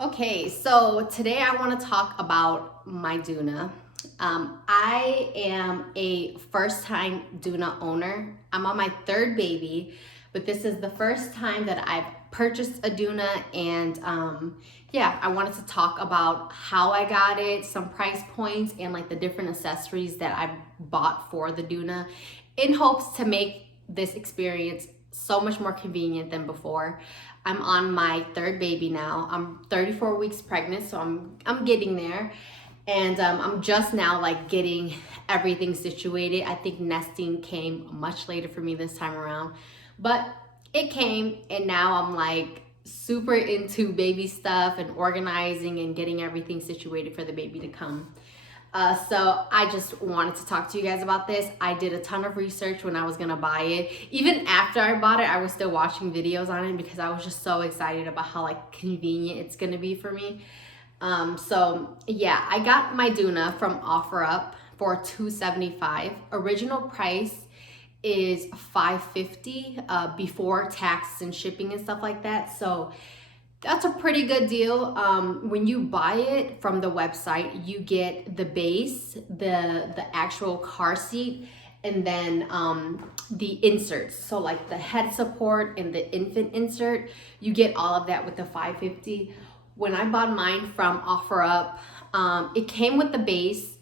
Okay, so today I want to talk about my Duna. I am a first-time Duna owner. I'm on my third baby, but this is the first time that I've purchased a Duna, and yeah, I wanted to talk about how I got it, some price points, and like the different accessories that I bought for the Duna, in hopes to make this experience so much more convenient than before. I'm on my third baby now. I'm 34 weeks pregnant, so I'm getting there. And I'm just now like getting everything situated. I think nesting came much later for me this time around, but it came, and now I'm like super into baby stuff and organizing and getting everything situated for the baby to come. So I just wanted to talk to you guys about this. I did a ton of research when I was gonna buy it. Even after I bought it, I was still watching videos on it because I was just so excited about how like convenient it's gonna be for me. So yeah, I got my Duna from OfferUp for $275. Original price is $550 before taxes and shipping and stuff like that. So that's a pretty good deal. When you buy it from the website, you get the base, the actual car seat, and then the inserts. So like the head support and the infant insert, you get all of that with the $550. When I bought mine from OfferUp, it came with the base,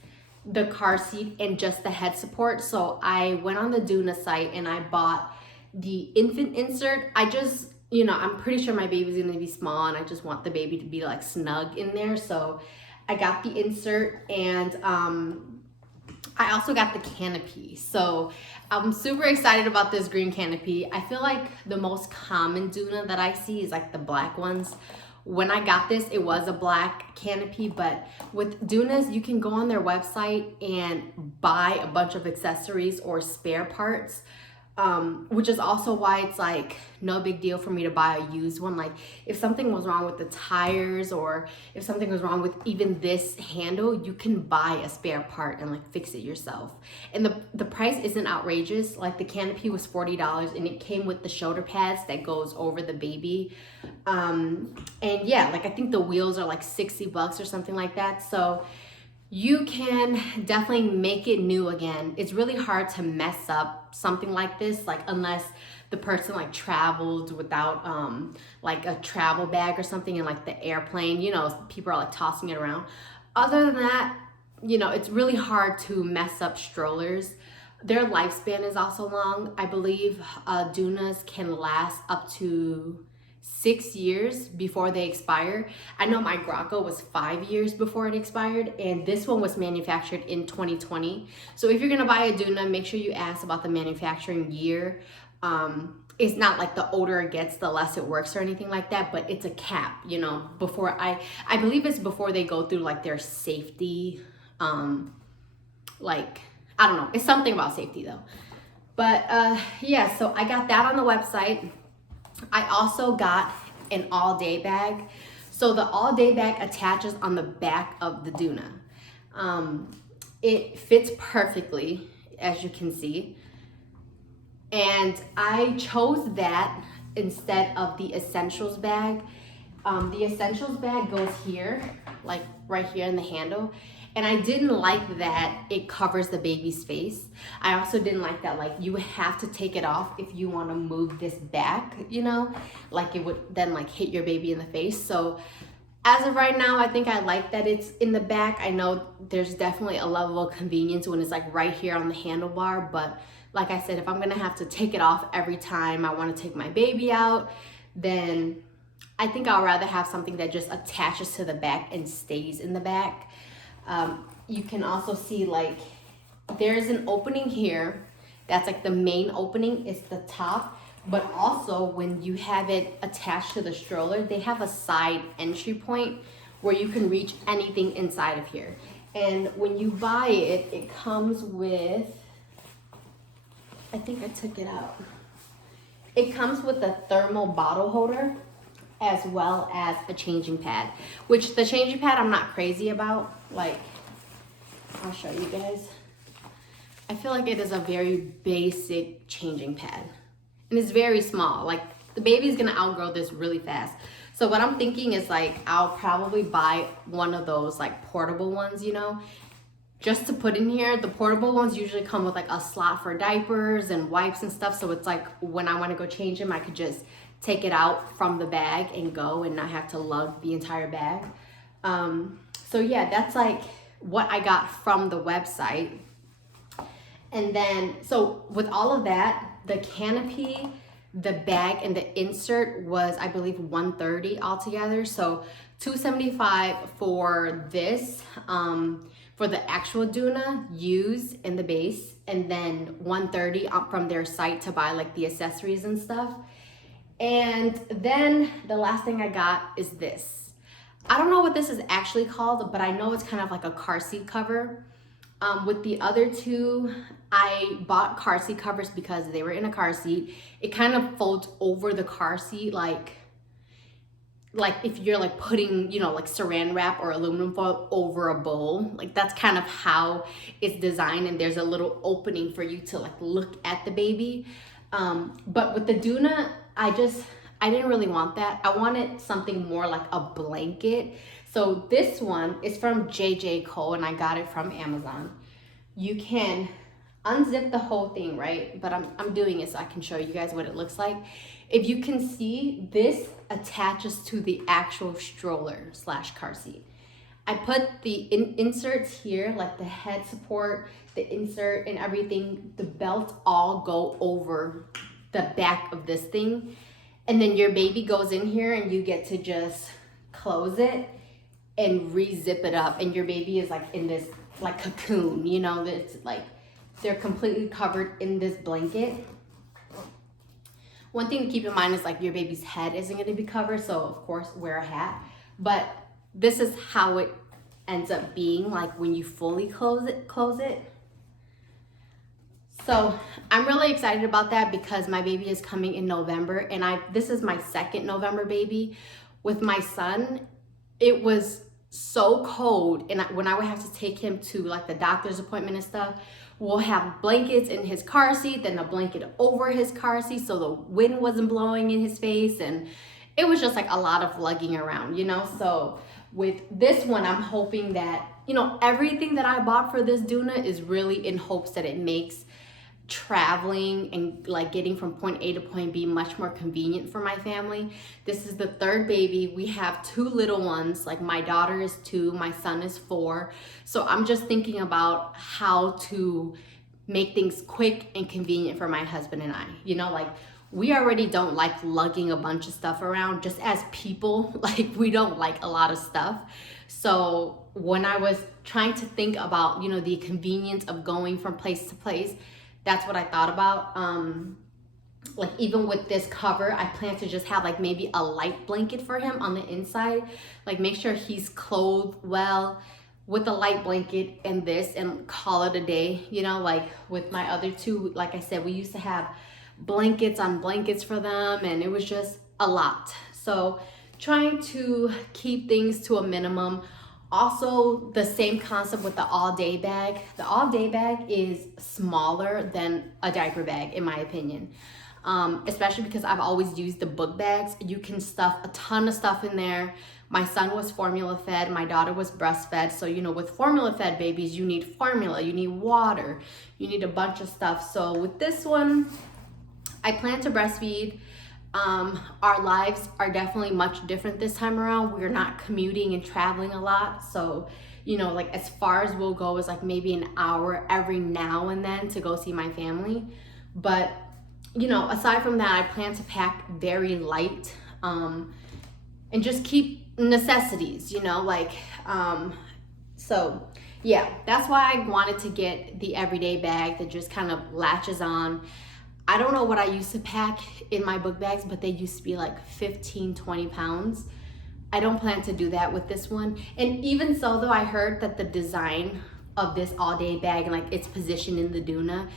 the car seat, and just the head support. So I went on the Duna site and I bought the infant insert. I'm pretty sure my baby's gonna be small and I just want the baby to be like snug in there. So I got the insert, and I also got the canopy. So I'm super excited about this green canopy. I feel like the most common Duna that I see is like the black ones. When I got this, it was a black canopy, but with Dunas, you can go on their website and buy a bunch of accessories or spare parts, which is also why it's like no big deal for me to buy a used one. Like if something was wrong with the tires, or if something was wrong with even this handle, you can buy a spare part and like fix it yourself. And the price isn't outrageous. Like the canopy was $40 and it came with the shoulder pads that goes over the baby. And yeah, like I think the wheels are like $60 or something like that. So you can definitely make it new again. It's really hard to mess up something like this, like unless the person like traveled without like a travel bag or something in like the airplane, people are like tossing it around. Other than that, it's really hard to mess up strollers. Their lifespan is also long. I believe Dunas can last up to 6 years before they expire. I know my Graco was 5 years before it expired, and this one was manufactured in 2020. So if you're gonna buy a Duna, make sure you ask about the manufacturing year. It's not like the older it gets, the less it works or anything like that, but it's a cap, before I believe it's before they go through like their safety, like, I don't know, it's something about safety though. But yeah, so I got that on the website. I also got an all-day bag. So the all-day bag attaches on the back of the Duna. It fits perfectly, as you can see. And I chose that instead of the essentials bag. The essentials bag goes here, like right here in the handle. And I didn't like that it covers the baby's face. I also didn't like that like you have to take it off if you want to move this back, like it would then like hit your baby in the face. So as of right now, I think I like that it's in the back. I know there's definitely a level of convenience when it's like right here on the handlebar, but like I said, if I'm gonna have to take it off every time I want to take my baby out, then I think I'll rather have something that just attaches to the back and stays in the back. You can also see like there's an opening here. That's like the main opening is the top, but also when you have it attached to the stroller, they have a side entry point where you can reach anything inside of here. And when you buy it, it comes with, I think I took it out. It comes with a thermal bottle holder as well as a changing pad, which the changing pad I'm not crazy about. Like, I'll show you guys. I feel like it is a very basic changing pad, and it's very small. Like the baby's gonna outgrow this really fast. So what I'm thinking is like, I'll probably buy one of those like portable ones, you know, just to put in here. The portable ones usually come with like a slot for diapers and wipes and stuff. So it's like when I want to go change them, I could just take it out from the bag and go and not have to lug the entire bag. So yeah, that's like what I got from the website. And then, so with all of that, the canopy, the bag, and the insert was, I believe, $130 altogether. So $275 for this, for the actual Doona used in the base, and then $130 up from their site to buy like the accessories and stuff. And then the last thing I got is this. I don't know what this is actually called, but I know it's kind of like a car seat cover. With the other two, I bought car seat covers because they were in a car seat. It kind of folds over the car seat like if you're like putting, you know, like saran wrap or aluminum foil over a bowl. Like that's kind of how it's designed, and there's a little opening for you to like look at the baby. But with the Doona, I didn't really want that. I wanted something more like a blanket. So this one is from J.J. Cole, and I got it from Amazon. You can unzip the whole thing, right? But I'm doing it so I can show you guys what it looks like. If you can see, this attaches to the actual stroller / car seat. I put the inserts here, like the head support, the insert and everything, the belts all go over the back of this thing. And then your baby goes in here and you get to just close it and re-zip it up, and your baby is like in this like cocoon, you know, it's like they're completely covered in this blanket. One thing to keep in mind is like your baby's head isn't going to be covered, so of course wear a hat. But this is how it ends up being like when you fully close it. So I'm really excited about that because my baby is coming in November, and this is my second November baby. With my son, it was so cold, and when I would have to take him to like the doctor's appointment and stuff, we'll have blankets in his car seat, then a blanket over his car seat so the wind wasn't blowing in his face, and it was just like a lot of lugging around, you know. So with this one, I'm hoping that, you know, everything that I bought for this Doona is really in hopes that it makes traveling and like getting from point A to point B much more convenient for my family. This is the third baby. We have two little ones, like my daughter is 2, my son is 4. So I'm just thinking about how to make things quick and convenient for my husband and I. You know, like we already don't like lugging a bunch of stuff around just as people. Like we don't like a lot of stuff. So when I was trying to think about, you know, the convenience of going from place to place, that's what I thought about. Like even with this cover, I plan to just have like maybe a light blanket for him on the inside. Like make sure he's clothed well with a light blanket and this, and call it a day. You know, like with my other two, like I said, we used to have blankets on blankets for them, and it was just a lot. So trying to keep things to a minimum. Also, the same concept with the all-day bag. The all-day bag is smaller than a diaper bag, in my opinion. Especially because I've always used the book bags. You can stuff a ton of stuff in there. My son was formula fed, my daughter was breastfed. So, you know, with formula fed babies, you need formula, you need water, you need a bunch of stuff. So with this one, I plan to breastfeed. Our lives are definitely much different this time around. We're not commuting and traveling a lot. So, you know, like as far as we'll go is like maybe an hour every now and then to go see my family. But, you know, aside from that, I plan to pack very light, and just keep necessities, you know, like, so yeah, that's why I wanted to get the everyday bag that just kind of latches on. I don't know what I used to pack in my book bags, but they used to be like 15, 20 pounds. I don't plan to do that with this one. And even so though, I heard that the design of this all day bag and like its position in the Doona,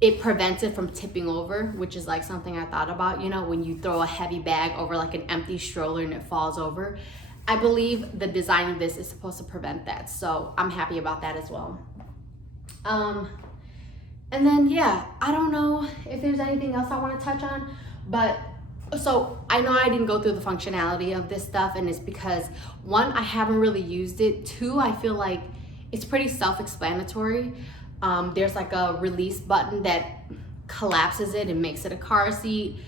it prevents it from tipping over, which is like something I thought about, you know, when you throw a heavy bag over like an empty stroller and it falls over. I believe the design of this is supposed to prevent that. So I'm happy about that as well. And then, yeah, I don't know if there's anything else I want to touch on, but So I know I didn't go through the functionality of this stuff, and it's because one, I haven't really used it. Two, I feel like it's pretty self-explanatory. There's like a release button that collapses it and makes it a car seat.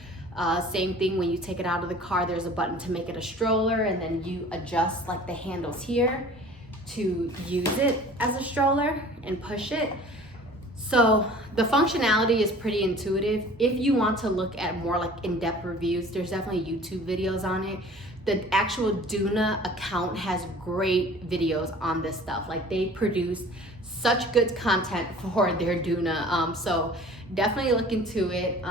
Same thing when you take it out of the car, there's a button to make it a stroller, and then you adjust like the handles here to use it as a stroller and push it. So the functionality is pretty intuitive. If you want to look at more like in-depth reviews, there's definitely YouTube videos on it. The actual Doona account has great videos on this stuff. Like they produce such good content for their Doona. So definitely look into it.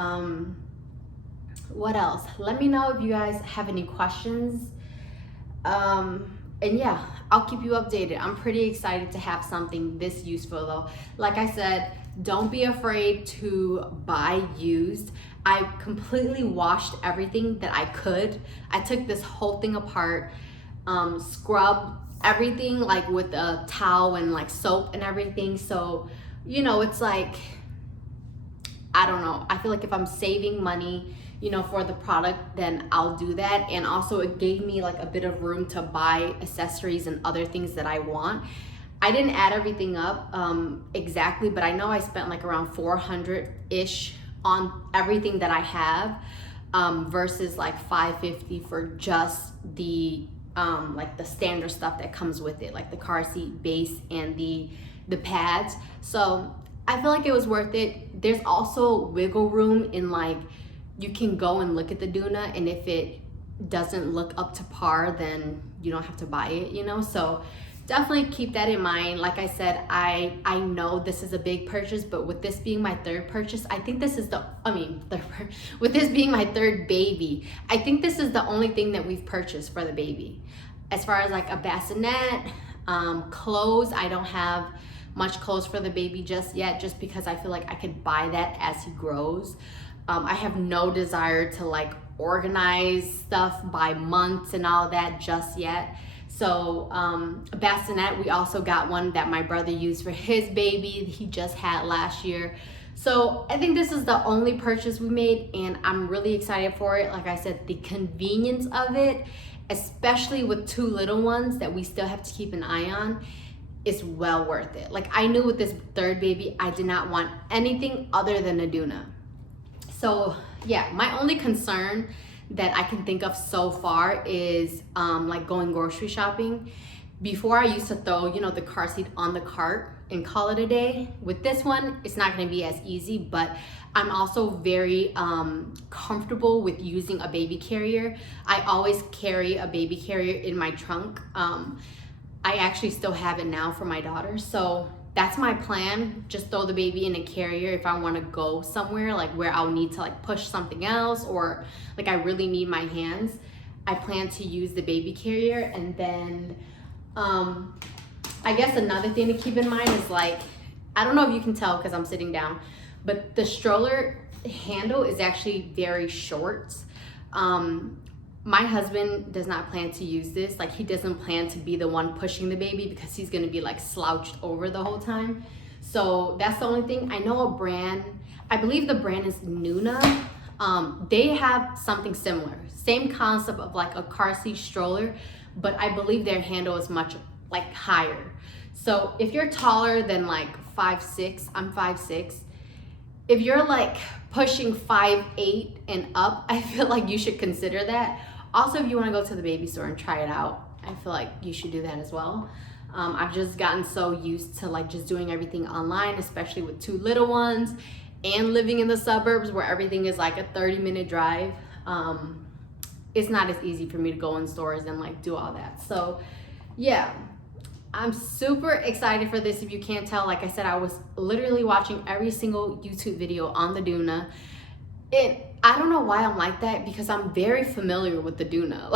What else? Let me know if you guys have any questions. And yeah, I'll keep you updated. I'm pretty excited to have something this useful though. Like I said, don't be afraid to buy used. I completely washed everything that I could. I took this whole thing apart, scrubbed everything like with a towel and like soap and everything. So, you know, it's like, I don't know. I feel like if I'm saving money, you know, for the product, then I'll do that. And also it gave me like a bit of room to buy accessories and other things that I want. I didn't add everything up exactly, but I know I spent like around 400-ish on everything that I have, versus like 550 for just the like the standard stuff that comes with it, like the car seat base and the pads. So I feel like it was worth it. There's also wiggle room in like, you can go and look at the Doona, and if it doesn't look up to par, then you don't have to buy it, you know? So definitely keep that in mind. Like I said, I know this is a big purchase, but with this being my third purchase, I think this is with this being my third baby, I think this is the only thing that we've purchased for the baby. As far as like a bassinet, clothes, I don't have much clothes for the baby just yet, just because I feel like I could buy that as he grows. I have no desire to like organize stuff by months and all that just yet. So a bassinet, we also got one that my brother used for his baby. He just had last year. So I think this is the only purchase we made, and I'm really excited for it. Like I said, the convenience of it, especially with two little ones that we still have to keep an eye on, is well worth it. Like I knew with this third baby, I did not want anything other than a Doona. So yeah, my only concern that I can think of so far is like going grocery shopping. Before I used to throw, you know, the car seat on the cart and call it a day. With this one, it's not gonna be as easy, but I'm also very comfortable with using a baby carrier. I always carry a baby carrier in my trunk. I actually still have it now for my daughter. So that's my plan. Just throw the baby in a carrier if I want to go somewhere like where I'll need to like push something else, or like I really need my hands. I plan to use the baby carrier. And then I guess another thing to keep in mind is like, I don't know if you can tell because I'm sitting down, but the stroller handle is actually very short. My husband does not plan to use this. Like he doesn't plan to be the one pushing the baby because he's gonna be like slouched over the whole time. So that's the only thing. I know a brand, I believe the brand is Nuna. They have something similar. Same concept of like a car seat stroller, but I believe their handle is much like higher. So if you're taller than like 5'6", I'm 5'6", if you're like pushing 5'8" and up, I feel like you should consider that. Also, if you want to go to the baby store and try it out, I feel like you should do that as well. I've just gotten so used to like just doing everything online, especially with two little ones and living in the suburbs where everything is like a 30-minute drive. It's not as easy for me to go in stores and like do all that. So yeah, I'm super excited for this. If you can't tell, like I said, I was literally watching every single YouTube video on the Doona. I don't know why I'm like that, because I'm very familiar with the Doona.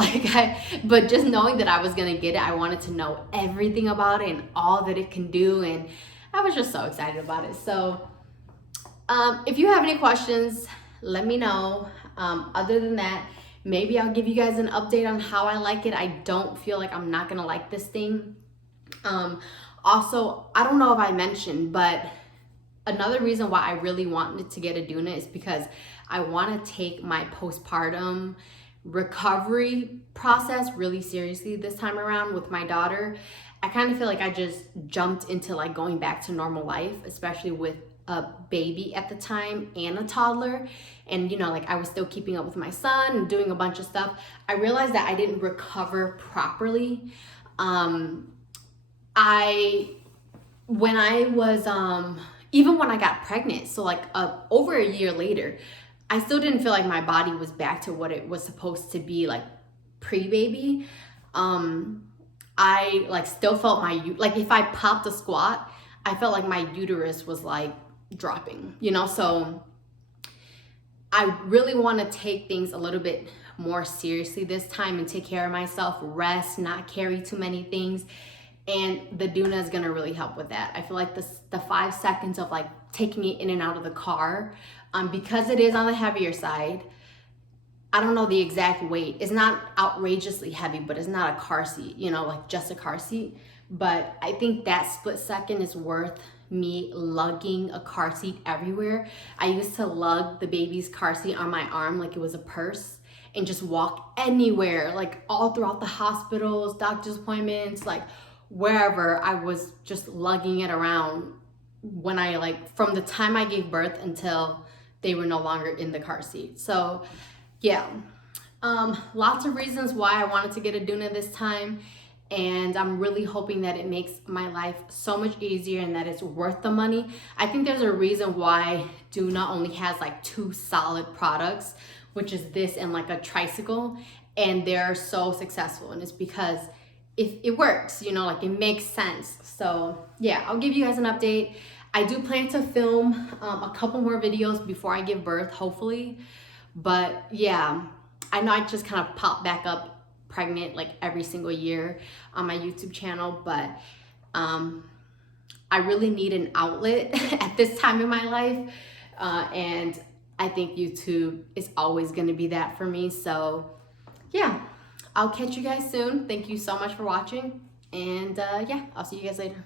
But just knowing that I was gonna get it, I wanted to know everything about it and all that it can do, and I was just so excited about it. So if you have any questions, let me know. Other than that, maybe I'll give you guys an update on how I like it. I don't feel like I'm not gonna like this thing. Also, I don't know if I mentioned, but another reason why I really wanted to get a Doona is because I want to take my postpartum recovery process really seriously this time around with my daughter. I kind of feel like I just jumped into like going back to normal life, especially with a baby at the time and a toddler. And you know, like I was still keeping up with my son and doing a bunch of stuff. I realized that I didn't recover properly. When I was even when I got pregnant, so like over a year later, I still didn't feel like my body was back to what it was supposed to be like pre-baby. I like still felt like if I popped a squat, I felt like my uterus was like dropping, you know? So I really want to take things a little bit more seriously this time and take care of myself, rest, not carry too many things. And the Doona is gonna really help with that. I feel like the 5 seconds of like taking it in and out of the car, because it is on the heavier side, I don't know the exact weight. It's not outrageously heavy, but it's not a car seat, you know, like just a car seat. But I think that split second is worth me lugging a car seat everywhere. I used to lug the baby's car seat on my arm like it was a purse and just walk anywhere, like all throughout the hospitals, doctor's appointments, like wherever. I was just lugging it around when I like from the time I gave birth until they were no longer in the car seat. So yeah, lots of reasons why I wanted to get a Doona this time, and I'm really hoping that it makes my life so much easier and that it's worth the money. I think there's a reason why Doona only has like 2 solid products, which is this and like a tricycle, and they're so successful, and it's because it works, you know, like it makes sense. So yeah, I'll give you guys an update. I do plan to film a couple more videos before I give birth, hopefully. But yeah, I know I just kind of pop back up pregnant like every single year on my YouTube channel, but I really need an outlet at this time in my life. And I think YouTube is always gonna be that for me. So yeah, I'll catch you guys soon. Thank you so much for watching. And yeah, I'll see you guys later.